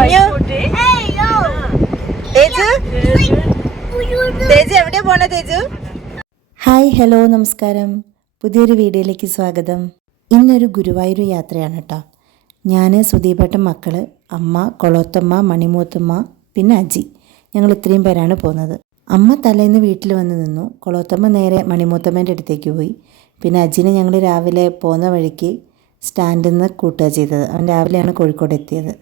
കുഞ്ഞു തേജു? തേജു എവിടെയാ പോണേ തേജു? ഹായ് ഹലോ നമസ്കാരം. പുതിയൊരു വീഡിയോയിലേക്ക് സ്വാഗതം. ഇന്നൊരു ഗുരുവായൂർ യാത്രയാണ് കേട്ടോ. ഞാൻ സുദീപേട്ട മക്കൾ അമ്മ കൊളോത്തമ്മ മണിമൂത്തമ്മ പിന്നെ അജി. ഞങ്ങൾ ഇത്രയും പേരാണ് പോകുന്നത് അമ്മ തലേന്ന് വീട്ടിൽ വന്ന് നിന്നു. കൊളോത്തമ്മ നേരെ മണിമൂത്തമ്മേന്റെ അടുത്തേക്ക് പോയി. പിന്നെ അജിനെ ഞങ്ങൾ രാവിലെ പോകുന്ന വഴിക്ക് സ്റ്റാൻഡിൽ നിന്ന് കൂട്ടുക ചെയ്തത്. അവൻ രാവിലെയാണ് കോഴിക്കോട് എത്തിയത്.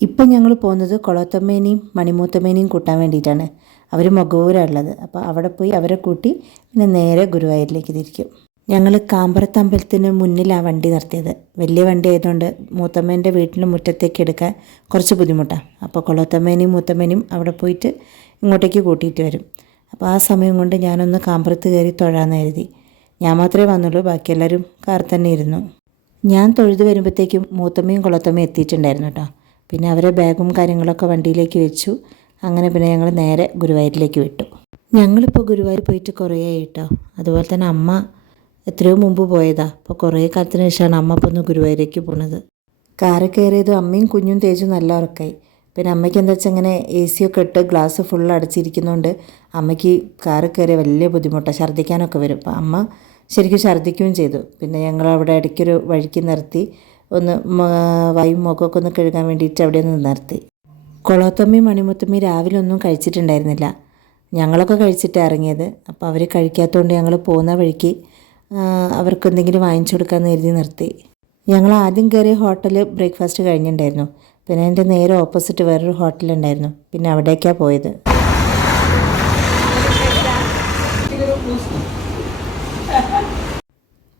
ഇപ്പം ഞങ്ങൾ പോകുന്നത് കൊളോത്തമ്മേനെയും മണിമൂത്തമ്മേനെയും കൂട്ടാൻ വേണ്ടിയിട്ടാണ്. അവർ മുഖവൂരാണ് ഉള്ളത് അപ്പോൾ അവിടെ പോയി അവരെ കൂട്ടി പിന്നെ നേരെ ഗുരുവായൂരിലേക്ക് തിരിക്കും. ഞങ്ങൾ കാമ്പറത്ത് അമ്പലത്തിന് മുന്നിലാണ് വണ്ടി നിർത്തിയത്. വലിയ വണ്ടി ആയതുകൊണ്ട് മൂത്തമ്മേന്റെ വീട്ടിന്റെ മുറ്റത്തേക്ക് എടുക്കാൻ കുറച്ച് ബുദ്ധിമുട്ടാണ് അപ്പോൾ കൊളോത്തമ്മേനെയും മൂത്തമ്മേനെയും അവിടെ പോയിട്ട് ഇങ്ങോട്ടേക്ക് കൂട്ടിയിട്ട് വരും. അപ്പോൾ ആ സമയം കൊണ്ട് ഞാനൊന്ന് കാമ്പറത്ത് കയറി തൊഴാന്ന് കരുതി. ഞാൻ മാത്രമേ വന്നുള്ളൂ ബാക്കി എല്ലാവരും കാർ തന്നെ ഇരുന്നു. ഞാൻ തൊഴുത് വരുമ്പോഴത്തേക്കും മൂത്തമ്മയും കുളത്തമ്മയും എത്തിയിട്ടുണ്ടായിരുന്നു കേട്ടോ. പിന്നെ അവരെ ബാഗും കാര്യങ്ങളൊക്കെ വണ്ടിയിലേക്ക് വെച്ചു. അങ്ങനെ പിന്നെ ഞങ്ങൾ നേരെ ഗുരുവായൂരിലേക്ക് വിട്ടു. ഞങ്ങളിപ്പോൾ ഗുരുവായൂർ പോയിട്ട് കുറേ ആയി കേട്ടോ അതുപോലെ തന്നെ അമ്മ എത്രയോ മുമ്പ് പോയതാ. അപ്പോൾ കുറേ കാലത്തിന് ശേഷമാണ് അമ്മ ഇപ്പോൾ ഒന്ന് ഗുരുവായൂരേക്ക് പോണത്. കാറ് കയറിയതും അമ്മയും കുഞ്ഞും തേജും നല്ല ഉറക്കായി. പിന്നെ അമ്മയ്ക്ക് എന്താ വെച്ചാൽ ഇങ്ങനെ എ സി ഒക്കെ ഇട്ട് ഗ്ലാസ് ഫുൾ അടച്ചിരിക്കുന്നതുകൊണ്ട് അമ്മയ്ക്ക് കാറ് കയറിയ വലിയ ബുദ്ധിമുട്ടാണ് ഛർദ്ദിക്കാനൊക്കെ വരും. അപ്പോൾ അമ്മ ശരിക്കും ഛർദ്ദിക്കുകയും ചെയ്തു. പിന്നെ ഞങ്ങൾ അവിടെ ഇടയ്ക്കൊരു വഴിക്ക് നിർത്തി. ഒന്ന് വായും മുഖമൊക്കെ ഒന്ന് കഴുകാൻ വേണ്ടിയിട്ട് അവിടെ ഒന്ന് നിർത്തി. കൊളോത്തമ്മി മണിമുത്തമ്മി രാവിലെ ഒന്നും കഴിച്ചിട്ടുണ്ടായിരുന്നില്ല. ഞങ്ങളൊക്കെ കഴിച്ചിട്ട് ഇറങ്ങിയത്. അപ്പോൾ അവർ കഴിക്കാത്തതുകൊണ്ട് ഞങ്ങൾ പോകുന്ന വഴിക്ക് അവർക്ക് എന്തെങ്കിലും വാങ്ങിച്ചു കൊടുക്കാമെന്ന് കരുതി നിർത്തി. ഞങ്ങൾ ആദ്യം കയറിയ ഹോട്ടൽ ബ്രേക്ക്ഫാസ്റ്റ് കഴിഞ്ഞിട്ടുണ്ടായിരുന്നു. പിന്നെ അതിന്റെ നേരെ ഓപ്പോസിറ്റ് വേറൊരു ഹോട്ടലുണ്ടായിരുന്നു പിന്നെ അവിടേക്കാണ് പോയത്.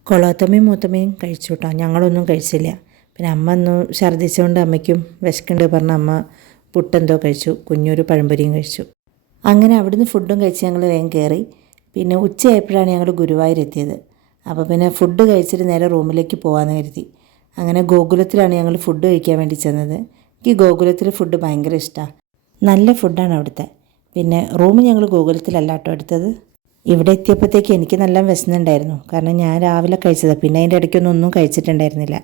കൊളാത്തമ്മയും മൂത്തമ്മയും കഴിച്ചു കേട്ടോ. ഞങ്ങളൊന്നും കഴിച്ചില്ല. പിന്നെ അമ്മ ഒന്ന് ഛർദ്ദിച്ചുകൊണ്ട് അമ്മയ്ക്കും വിശക്കുണ്ട് പറഞ്ഞ അമ്മ പുട്ടെന്തോ കഴിച്ചു. കുഞ്ഞൊരു പഴംപൊരിയും കഴിച്ചു. അങ്ങനെ അവിടുന്ന് ഫുഡും കഴിച്ച് ഞങ്ങൾ വേഗം കയറി. പിന്നെ ഉച്ചയായപ്പോഴാണ് ഞങ്ങൾ ഗുരുവായൂർ എത്തിയത്. അപ്പോൾ പിന്നെ ഫുഡ് കഴിച്ചിട്ട് നേരെ റൂമിലേക്ക് പോകാമെന്ന് കരുതി. അങ്ങനെ ഗോകുലത്തിലാണ് ഞങ്ങൾ ഫുഡ് കഴിക്കാൻ വേണ്ടി ചെന്നത്. എനിക്ക് ഗോകുലത്തിൽ ഫുഡ് ഭയങ്കര ഇഷ്ടമാണ് നല്ല ഫുഡാണ് അവിടുത്തെ. പിന്നെ റൂം ഞങ്ങൾ ഗോകുലത്തിലല്ല കേട്ടോ എടുത്തത്. ഇവിടെ എത്തിയപ്പോഴത്തേക്ക് എനിക്ക് നല്ല വിശന്നുണ്ടായിരുന്നു കാരണം ഞാൻ രാവിലെ കഴിച്ചതാണ് പിന്നെ അതിന്റെ ഇടയ്ക്കൊന്നും ഒന്നും കഴിച്ചിട്ടുണ്ടായിരുന്നില്ല.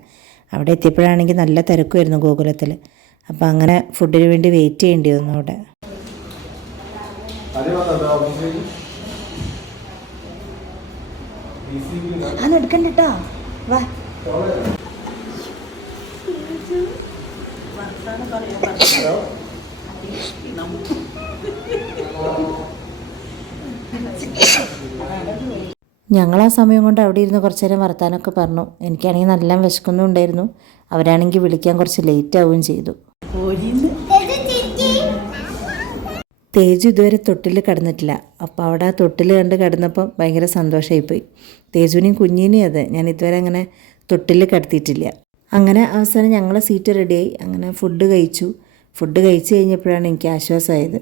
അവിടെ എത്തിയപ്പോഴാണെങ്കിൽ നല്ല തിരക്കുമായിരുന്നു ഗോകുലത്തിൽ. അപ്പോൾ അങ്ങനെ ഫുഡിന് വേണ്ടി വെയിറ്റ് ചെയ്യേണ്ടി വന്നു അവിടെ. അന്ന് എടുക്കണ്ട കേട്ടോ വാ. ഞങ്ങൾ ആ സമയം കൊണ്ട് അവിടെ ഇരുന്ന് കുറച്ച് നേരം വർത്താനമൊക്കെ പറഞ്ഞു. എനിക്കാണെങ്കിൽ നല്ല വിശക്കുന്നുണ്ടായിരുന്നു അവരാണെങ്കിൽ വിളിക്കാൻ കുറച്ച് ലേറ്റ് ആവുകയും ചെയ്തു. തേജു ഇതുവരെ തൊട്ടിൽ കടന്നിട്ടില്ല. അപ്പോൾ അവിടെ ആ തൊട്ടിൽ കണ്ട് കടന്നപ്പം ഭയങ്കര സന്തോഷമായിപ്പോയി തേജുവിനെയും കുഞ്ഞിനെയും അതെ ഞാൻ ഇതുവരെ അങ്ങനെ തൊട്ടിൽ കിടത്തിയിട്ടില്ല. അങ്ങനെ അവസാനം ഞങ്ങളെ സീറ്റ് റെഡിയായി അങ്ങനെ ഫുഡ് കഴിച്ചു. ഫുഡ് കഴിച്ചു കഴിഞ്ഞപ്പോഴാണ് എനിക്ക് ആശ്വാസമായത്.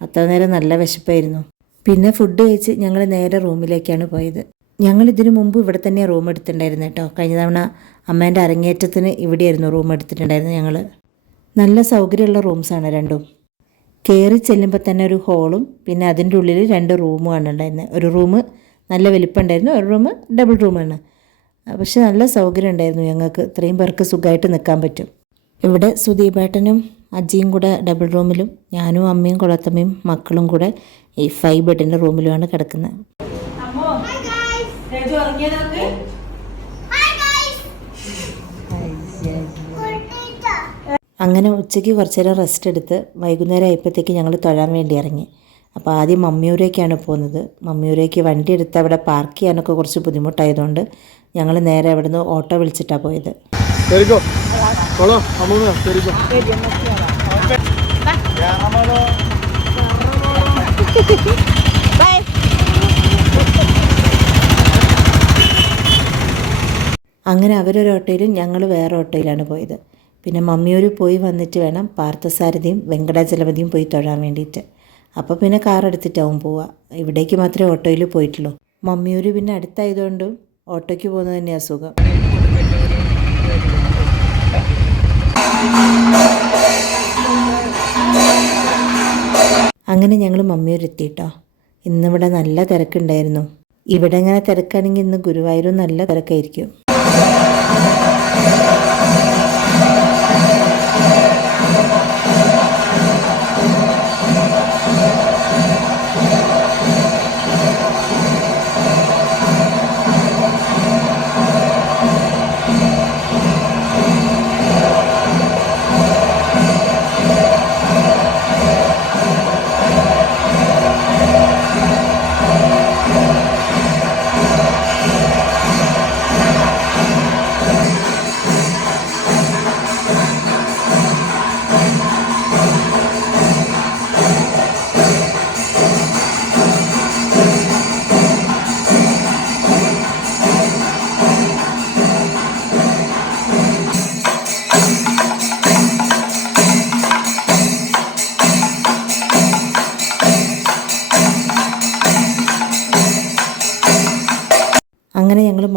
അത്ര നേരം നല്ല വിശപ്പായിരുന്നു. പിന്നെ ഫുഡ് കഴിച്ച് ഞങ്ങൾ നേരെ റൂമിലേക്കാണ് പോയത്. ഞങ്ങൾ ഇതിനു മുമ്പ് ഇവിടെ തന്നെ റൂം എടുത്തിട്ടുണ്ടായിരുന്നു കേട്ടോ. കഴിഞ്ഞ തവണ അമ്മേന്റെ അരങ്ങേറ്റത്തിന് ഇവിടെയായിരുന്നു റൂം എടുത്തിട്ടുണ്ടായിരുന്നു ഞങ്ങൾ നല്ല സൗകര്യമുള്ള റൂംസാണ് രണ്ടും. കയറി ചെല്ലുമ്പോൾ തന്നെ ഒരു ഹോളും പിന്നെ അതിന്റെ ഉള്ളിൽ രണ്ട് റൂമുമാണ് ഉണ്ടായിരുന്നത്. ഒരു റൂം നല്ല വലിപ്പമുണ്ടായിരുന്നു ഒരു റൂം ഡബിൾ റൂമാണ് പക്ഷെ നല്ല സൗകര്യം ഉണ്ടായിരുന്നു ഞങ്ങൾക്ക്. ഇത്രയും പേർക്ക് സുഖമായിട്ട് നിൽക്കാൻ പറ്റും. ഇവിടെ സുദീപേട്ടനും അജിയും കൂടെ ഡബിൾ റൂമിലും ഞാനും അമ്മയും കുളത്തമ്മയും മക്കളും കൂടെ ഈ ഫൈവ് ബെഡിന്റെ റൂമിലുമാണ് കിടക്കുന്നത്. അങ്ങനെ ഉച്ചയ്ക്ക് കുറച്ച് നേരം റെസ്റ്റ് എടുത്ത് വൈകുന്നേരം ആയപ്പോഴത്തേക്ക് ഞങ്ങൾ തൊഴാൻ വേണ്ടി ഇറങ്ങി. അപ്പോൾ ആദ്യം മമ്മിയൂരേക്കാണ് പോകുന്നത്. മമ്മിയൂരേക്ക് വണ്ടി എടുത്ത് അവിടെ പാർക്ക് ചെയ്യാനൊക്കെ കുറച്ച് ബുദ്ധിമുട്ടായതുകൊണ്ട് ഞങ്ങൾ നേരെ അവിടെ നിന്ന് ഓട്ടോ വിളിച്ചിട്ടാണ് പോയത്. കൊള്ളോ. അമ്മൂമ്മ ശരിക്കോ അങ്ങനെ അവരൊരു ഓട്ടോയിലും ഞങ്ങൾ വേറെ ഓട്ടോയിലാണ് പോയത്. പിന്നെ മമ്മിയൂർ പോയി വന്നിട്ട് വേണം പാർത്ഥസാരഥിയും വെങ്കടാചലപതിയും പോയി തൊഴാൻ വേണ്ടിയിട്ട്. അപ്പോൾ പിന്നെ കാർ എടുത്തിട്ടാവും പോവുക. ഇവിടേക്ക് മാത്രമേ ഓട്ടോയിൽ പോയിട്ടുള്ളൂ. മമ്മിയൂർ പിന്നെ അടുത്തായതുകൊണ്ടും ഓട്ടോയ്ക്ക് പോകുന്നത് തന്നെയാണ് സുഖം. അങ്ങനെ ഞങ്ങൾ മമ്മിയൊരെത്തി കേട്ടോ ഇന്നിവിടെ നല്ല തിരക്കുണ്ടായിരുന്നു. ഇവിടെ ഇങ്ങനെ തിരക്കാണെങ്കിൽ ഇന്ന് ഗുരുവായൂരും നല്ല തിരക്കായിരിക്കും.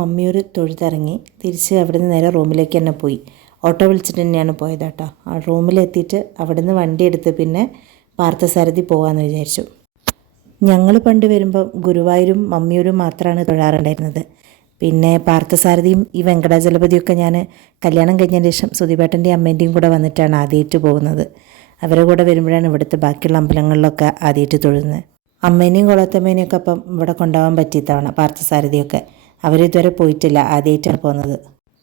മമ്മിയൂർ തൊഴുതിറങ്ങി തിരിച്ച് അവിടുന്ന് നേരെ റൂമിലേക്ക് തന്നെ പോയി. ഓട്ടോ വിളിച്ചിട്ട് തന്നെയാണ് പോയത് കേട്ടോ ആ റൂമിലെത്തിയിട്ട് അവിടുന്ന് വണ്ടി എടുത്ത് പിന്നെ പാർത്ഥസാരഥി പോകാമെന്ന് വിചാരിച്ചു. ഞങ്ങൾ പണ്ട് വരുമ്പോൾ ഗുരുവായൂരും മമ്മിയൂരും മാത്രമാണ് തൊഴാറുണ്ടായിരുന്നത്. പിന്നെ പാർത്ഥസാരഥിയും ഈ വെങ്കടാചലപതിയൊക്കെ ഞാൻ കല്യാണം കഴിഞ്ഞതിന് ശേഷം സുധിപേട്ടന്റെയും അമ്മേന്റെയും കൂടെ വന്നിട്ടാണ് ആദ്യമായിട്ട് പോകുന്നത്. അവരുടെ കൂടെ വരുമ്പോഴാണ് ഇവിടുത്തെ ബാക്കിയുള്ള അമ്പലങ്ങളിലൊക്കെ ആദ്യമായിട്ട് തൊഴുന്നത്. അമ്മേനെയും കുളത്തമ്മേനെയും ഒക്കെ അപ്പം ഇവിടെ കൊണ്ടുപോകാൻ പറ്റിയ തവണ പാർത്ഥസാരഥിയൊക്കെ. അവരിതുവരെ പോയിട്ടില്ല ആദ്യമായിട്ടാണ് പോകുന്നത്.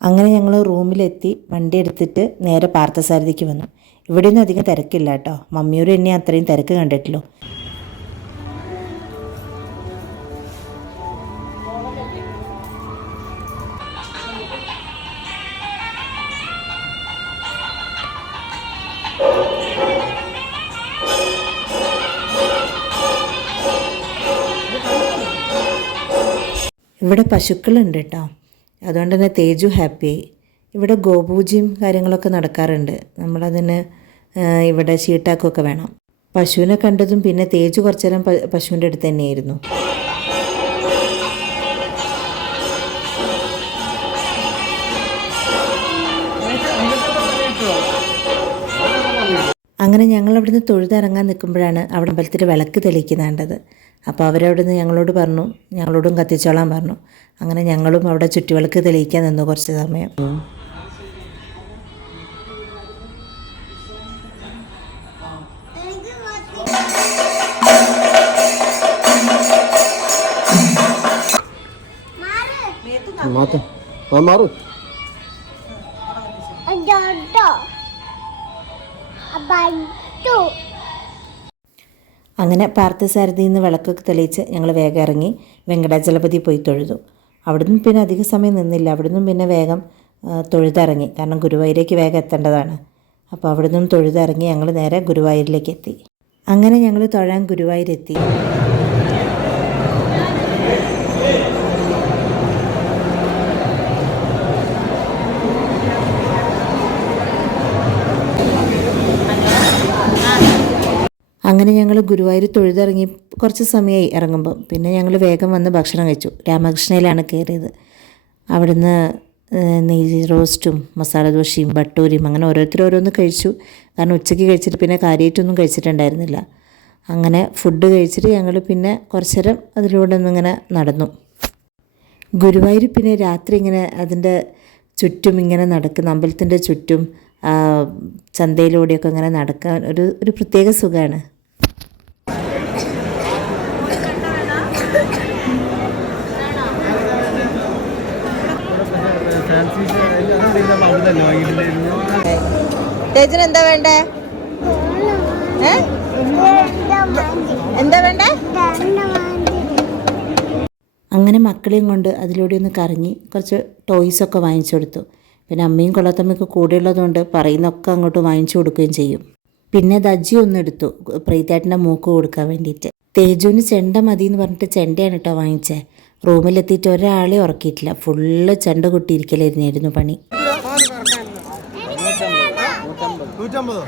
അങ്ങനെ ഞങ്ങൾ റൂമിലെത്തി വണ്ടി എടുത്തിട്ട് നേരെ പാർത്ഥസാരഥിക്ക് വന്നു. ഇവിടെയൊന്നും അധികം തിരക്കില്ല കേട്ടോ. മമ്മിയൂർ എന്നെ അത്രയും തിരക്ക് കണ്ടിട്ടുള്ളൂ ഇവിടെ പശുക്കളുണ്ട് കേട്ടോ അതുകൊണ്ട് തന്നെ തേജു ഹാപ്പിയായി ഇവിടെ ഗോപൂജയും കാര്യങ്ങളൊക്കെ നടക്കാറുണ്ട്. നമ്മളതിന് ഇവിടെ ഷീട്ടാക്കൊക്കെ വേണം. പശുവിനെ കണ്ടതും പിന്നെ തേജു കുറച്ചു നേരം പശുവിന്റെ അടുത്ത് തന്നെയായിരുന്നു. അങ്ങനെ ഞങ്ങൾ അവിടുന്ന് തൊഴുതിറങ്ങാൻ നിൽക്കുമ്പോഴാണ് അവിടെ അമ്പലത്തിൽ വിളക്ക് തെളിക്കുന്നതാണ്ടത് അപ്പോൾ അവരവിടുന്ന് ഞങ്ങളോട് പറഞ്ഞു ഞങ്ങളോടും കത്തിച്ചോളാൻ പറഞ്ഞു അങ്ങനെ ഞങ്ങളും അവിടെ ചുറ്റുവിളക്ക് തെളിയിക്കാൻ നിന്നു കുറച്ച് സമയം മാറു അങ്ങനെ പാർത്ഥസാരഥി നിന്ന് വിളക്കൊക്കെ തെളിയിച്ച് ഞങ്ങൾ വേഗം ഇറങ്ങി വെങ്കടാചലപതി പോയി തൊഴുതു. അവിടുന്ന് പിന്നെ അധിക സമയം നിന്നില്ല. അവിടുന്ന് പിന്നെ വേഗം തൊഴുതിറങ്ങി. കാരണം ഗുരുവായൂരേക്ക് വേഗം എത്തേണ്ടതാണ്. അപ്പോൾ അവിടുന്ന് തൊഴുതിറങ്ങി ഞങ്ങൾ നേരെ ഗുരുവായൂരിലേക്ക് എത്തി. അങ്ങനെ ഞങ്ങൾ തൊഴാൻ ഗുരുവായൂരെത്തി. അങ്ങനെ ഞങ്ങൾ ഗുരുവായൂർ തൊഴുതിറങ്ങി കുറച്ച് സമയമായി ഇറങ്ങുമ്പോൾ പിന്നെ ഞങ്ങൾ വേഗം വന്ന് ഭക്ഷണം കഴിച്ചു. രാമകൃഷ്ണയിലാണ് കയറിയത്. അവിടുന്ന് നെയ്യ് റോസ്റ്റും മസാല ദോശയും ബട്ടൂരിയും അങ്ങനെ ഓരോരുത്തർ ഓരോന്ന് കഴിച്ചു. കാരണം ഉച്ചയ്ക്ക് കഴിച്ചിട്ട് പിന്നെ കാര്യമായിട്ടൊന്നും കഴിച്ചിട്ടുണ്ടായിരുന്നില്ല. അങ്ങനെ ഫുഡ് കഴിച്ചിട്ട് ഞങ്ങൾ പിന്നെ കുറച്ച് നേരം അതിലൂടെ ഒന്നിങ്ങനെ നടന്നു. ഗുരുവായൂർ പിന്നെ രാത്രി ഇങ്ങനെ അതിന്റെ ചുറ്റും ഇങ്ങനെ നടക്കുന്ന അമ്പലത്തിന്റെ ചുറ്റും ചന്തയിലൂടെയൊക്കെ ഇങ്ങനെ നടക്കാൻ ഒരു ഒരു പ്രത്യേക സുഖമാണ് തേജിന് എന്താ വേണ്ടേ? എന്താ വേണ്ടേ? അങ്ങനെ മക്കളെയും കൊണ്ട് അതിലൂടെ ഒന്ന് കറങ്ങി കുറച്ച് ടോയ്സൊക്കെ വാങ്ങിച്ചു കൊടുത്തു. പിന്നെ അമ്മയും കൊള്ളത്തമ്മയൊക്കെ കൂടെയുള്ളതുകൊണ്ട് പറയുന്നൊക്കെ അങ്ങോട്ട് വാങ്ങിച്ചു കൊടുക്കുകയും ചെയ്യും. പിന്നെ ദജ്ജി ഒന്ന് എടുത്തു പ്രീതേട്ടന്റെ മൂക്ക് കൊടുക്കാൻ വേണ്ടിയിട്ട്. തേജുവിന് ചെണ്ട മതി എന്ന് പറഞ്ഞിട്ട് ചെണ്ടയാണ് കേട്ടോ വാങ്ങിച്ചത് റൂമിലെത്തിയിട്ട് ഒരാളെ ഉറക്കിയിട്ടില്ല. ഫുള്ള് ചെണ്ട കൊട്ടിയിരിക്കലായിരുന്നു പണി. നൂറ്റമ്പതോ?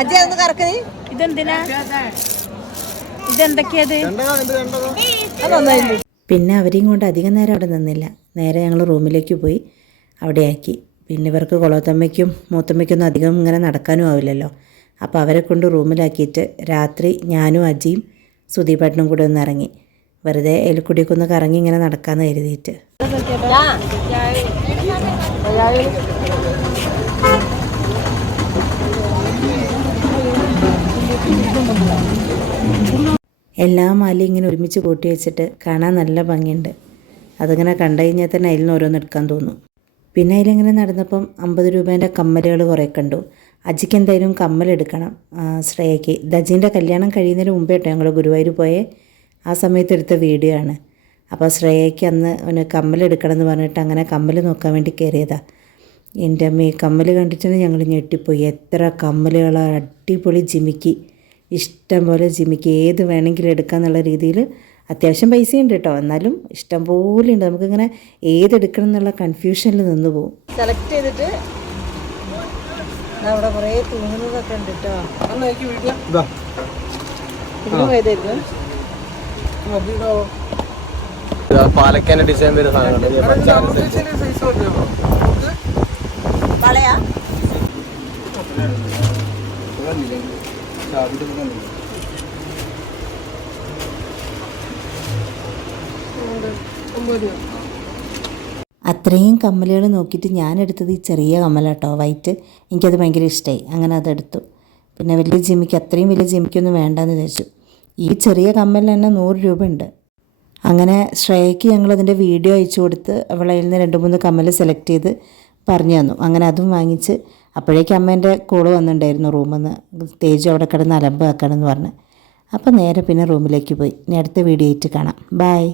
അജയ ഒന്ന് കറക്ക് ഇതെന്തിനാ? ഇതെന്തൊക്കെയത്? പിന്നെ അവരെയും കൊണ്ട് അധികം നേരം അവിടെ നിന്നില്ല. നേരെ ഞങ്ങൾ റൂമിലേക്ക് പോയി അവിടെ ആക്കി പിന്നെ ഇവർക്ക് കുളത്തമ്മയ്ക്കും മൂത്തമ്മയ്ക്കൊന്നും അധികം ഇങ്ങനെ നടക്കാനും ആവില്ലല്ലോ. അപ്പോൾ അവരെ കൊണ്ട് റൂമിലാക്കിയിട്ട് രാത്രി ഞാനും അജിയും സുദീപേട്ടനും കൂടെ ഒന്ന് ഇറങ്ങി. വെറുതെ എലിക്കുടിയൊക്കെ ഒന്ന് കറങ്ങി ഇങ്ങനെ നടക്കാമെന്ന് കരുതിയിട്ട്. എല്ലാ മാലയും ഇങ്ങനെ ഒരുമിച്ച് കൂട്ടി വെച്ചിട്ട് കാണാൻ നല്ല ഭംഗിയുണ്ട്. അതിങ്ങനെ കണ്ടു കഴിഞ്ഞാൽ തന്നെ അതിൽ നിന്ന് ഓരോന്ന് എടുക്കാൻ തോന്നും. പിന്നെ അതിലിങ്ങനെ നടന്നപ്പം അമ്പത് രൂപേന്റെ കമ്മലുകൾ കുറേ കണ്ടു. അജിക്ക് എന്തായാലും കമ്മലെടുക്കണം ശ്രേയയ്ക്ക്. ദജീന്റെ കല്യാണം കഴിയുന്നതിന് മുമ്പേ കേട്ടോ ഞങ്ങൾ ഗുരുവായൂർ പോയേ. ആ സമയത്ത് എടുത്ത വീഡിയോ ആണ്. അപ്പോൾ ശ്രേയയ്ക്ക് അന്ന് അവന് കമ്മലെടുക്കണം എന്ന് പറഞ്ഞിട്ട് അങ്ങനെ കമ്മൽ നോക്കാൻ വേണ്ടി കയറിയതാണ് എന്റെ അമ്മ ഈ കമ്മൽ കണ്ടിട്ടാണ് ഞങ്ങൾ ഞെട്ടിപ്പോയി. എത്ര കമ്മലുകളാണ് അടിപൊളി ജിമിക്ക്. ഇഷ്ടം പോലെ ജിമിക്ക്. ഏത് വേണമെങ്കിലും എടുക്കാമെന്നുള്ള രീതിയിൽ അത്യാവശ്യം പൈസയുണ്ട് കേട്ടോ. എന്നാലും ഇഷ്ടം പോലെ ഉണ്ട്. നമുക്കിങ്ങനെ ഏതെടുക്കണം എന്നുള്ള കൺഫ്യൂഷനിൽ നിന്ന് പോകും സെലക്ട് ചെയ്തിട്ട് അവിടെ കുറേ തൂങ്ങുന്നതൊക്കെ ഉണ്ട് കേട്ടോ. പാലക്കാന്റെ ഡിസൈൻ വരുന്ന അത്രയും കമ്മലുകൾ നോക്കിയിട്ട് ഞാൻ എടുത്തത് ഈ ചെറിയ കമ്മലാട്ടോ വൈറ്റ് എനിക്കത് ഭയങ്കര ഇഷ്ടമായി അങ്ങനെ അതെടുത്തു. പിന്നെ വലിയ ജിമ്മിക്ക് അത്രയും വലിയ ജിമ്മിക്കൊന്നും വേണ്ടെന്ന് വിചാരിച്ചു. ഈ ചെറിയ കമ്മലിന് തന്നെ നൂറ് രൂപ ഉണ്ട് അങ്ങനെ ശ്രേയയ്ക്ക് ഞങ്ങൾ അതിന്റെ വീഡിയോ അയച്ചു കൊടുത്ത് അവളതിൽ നിന്ന് രണ്ട് മൂന്ന് കമ്മൽ സെലക്ട് ചെയ്ത് പറഞ്ഞു തന്നു. അങ്ങനെ അതും വാങ്ങിച്ച് അപ്പോഴേക്കും അമ്മേന്റെ കോൾ വന്നിട്ടുണ്ടായിരുന്നു റൂമിൽ നിന്ന് തേജ് അവിടെ കിടന്ന് അലമ്പ് ആക്കണമെന്ന് പറഞ്ഞ്. അപ്പോൾ നേരെ പിന്നെ റൂമിലേക്ക് പോയി. ഇനി അടുത്ത വീഡിയോ ആയിട്ട് കാണാം. ബായ്